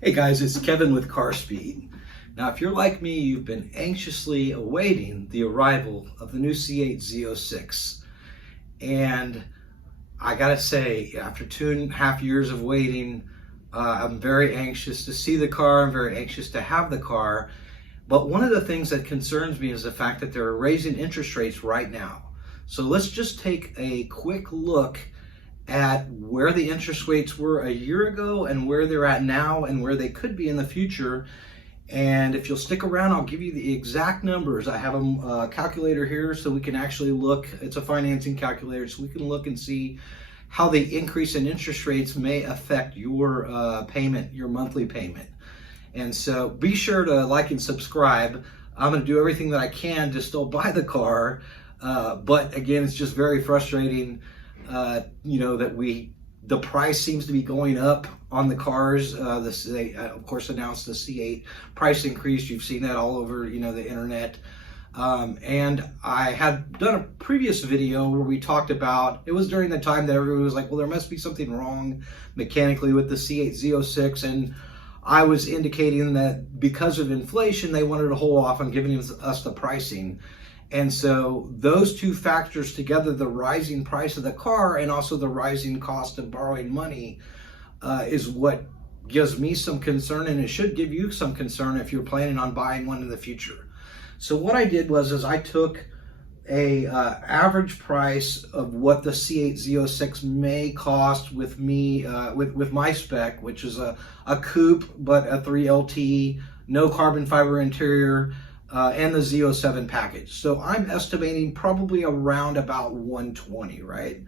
Hey guys, it's Kevin with Car Speed. Now, if you're like me, you've been anxiously awaiting the arrival of the new C8 Z06. And I gotta say, after 2.5 years of waiting, I'm very anxious to see the car. I'm very anxious to have the car. But one of the things that concerns me is the fact that they're raising interest rates right now. So let's just take a quick look at where the interest rates were a year ago and where they're at now and where they could be in the future. And if you'll stick around, I'll give you the exact numbers. I have a calculator here so we can actually look. It's a financing calculator, so we can look and see how the increase in interest rates may affect your payment, your monthly payment. And so be sure to like and subscribe. I'm going to do everything that I can to still buy the car. But again, it's just very frustrating, that the price seems to be going up on the cars. They of course announced the C8 price increase. You've seen that all over, the internet. And I had done a previous video where we talked about, it was during the time that everyone was like, well, there must be something wrong mechanically with the C8 Z06. And I was indicating that because of inflation, they wanted to hold off on giving us the pricing. And so those two factors together, the rising price of the car and also the rising cost of borrowing money, is what gives me some concern, and it should give you some concern if you're planning on buying one in the future. So what I did was I took a average price of what the C8 Z06 may cost with me, with my spec, which is a coupe, but a 3LT, no carbon fiber interior, and the Z07 package. So I'm estimating probably around about 120, right?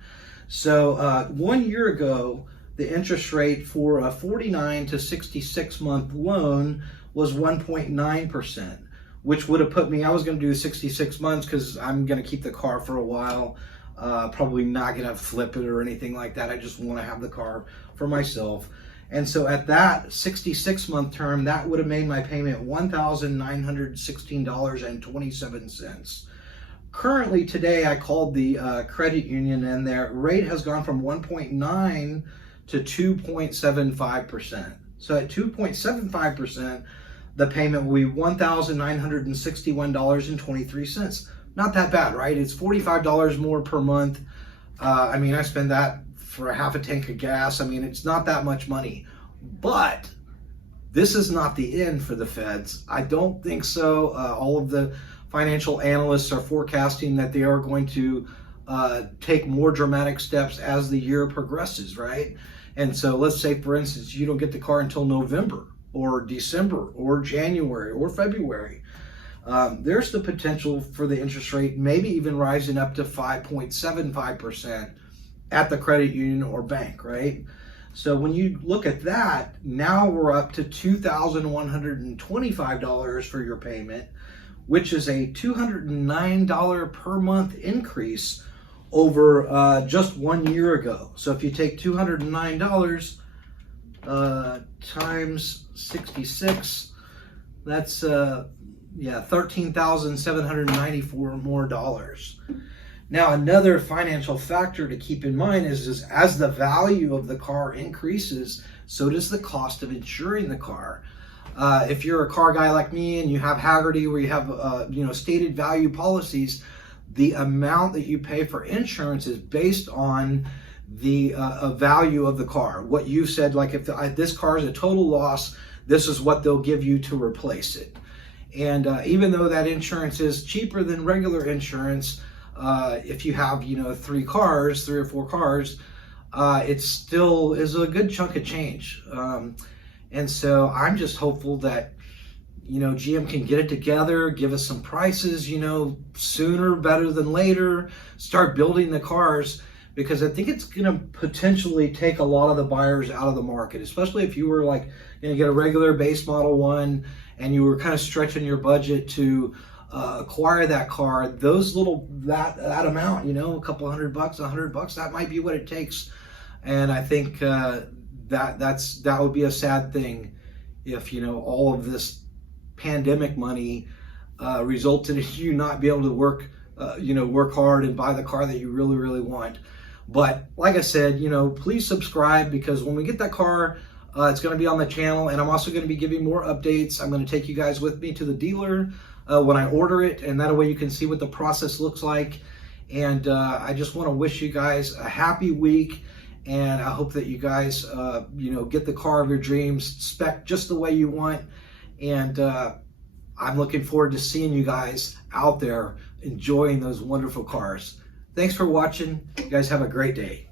So 1 year ago, the interest rate for a 49 to 66 month loan was 1.9%, which would have put me, I was going to do 66 months because I'm going to keep the car for a while. Probably not going to flip it or anything like that. I just want to have the car for myself. And so at that 66-month term, that would have made my payment $1,916.27. Currently today, I called the credit union and their rate has gone from 1.9 to 2.75%. So at 2.75%, the payment will be $1,961.23. Not that bad, right? It's $45 more per month. I spend that for a half a tank of gas. It's not that much money, but this is not the end for the feds. I don't think so. All of the financial analysts are forecasting that they are going to take more dramatic steps as the year progresses, right? And so let's say, for instance, you don't get the car until November or December or January or February. There's the potential for the interest rate maybe even rising up to 5.75% at the credit union or bank, right? So when you look at that, now we're up to $2,125 for your payment, which is a $209 per month increase over just 1 year ago. So if you take $209 times 66, that's $13,794 more dollars. Now, another financial factor to keep in mind is as the value of the car increases, so does the cost of insuring the car. If you're a car guy like me and you have Hagerty where you have stated value policies, the amount that you pay for insurance is based on the value of the car. What you said, like if this car is a total loss, this is what they'll give you to replace it. And even though that insurance is cheaper than regular insurance, if you have, 3 or 4 cars, it still is a good chunk of change. And so I'm just hopeful that, GM can get it together, give us some prices, sooner, better than later, start building the cars, because I think it's going to potentially take a lot of the buyers out of the market, especially if you were like going to get a regular base model one and you were kind of stretching your budget to acquire that car. That amount, a couple $100, $100, that might be what it takes. And I think that would be a sad thing if all of this pandemic money resulted in you not be able to work hard and buy the car that you really, really want. But like I said, please subscribe, because when we get that car It's going to be on the channel, and I'm also going to be giving more updates. I'm going to take you guys with me to the dealer when I order it, and that way you can see what the process looks like. And I just want to wish you guys a happy week, and I hope that you guys get the car of your dreams, spec just the way you want. And I'm looking forward to seeing you guys out there enjoying those wonderful cars. Thanks for watching. You guys have a great day.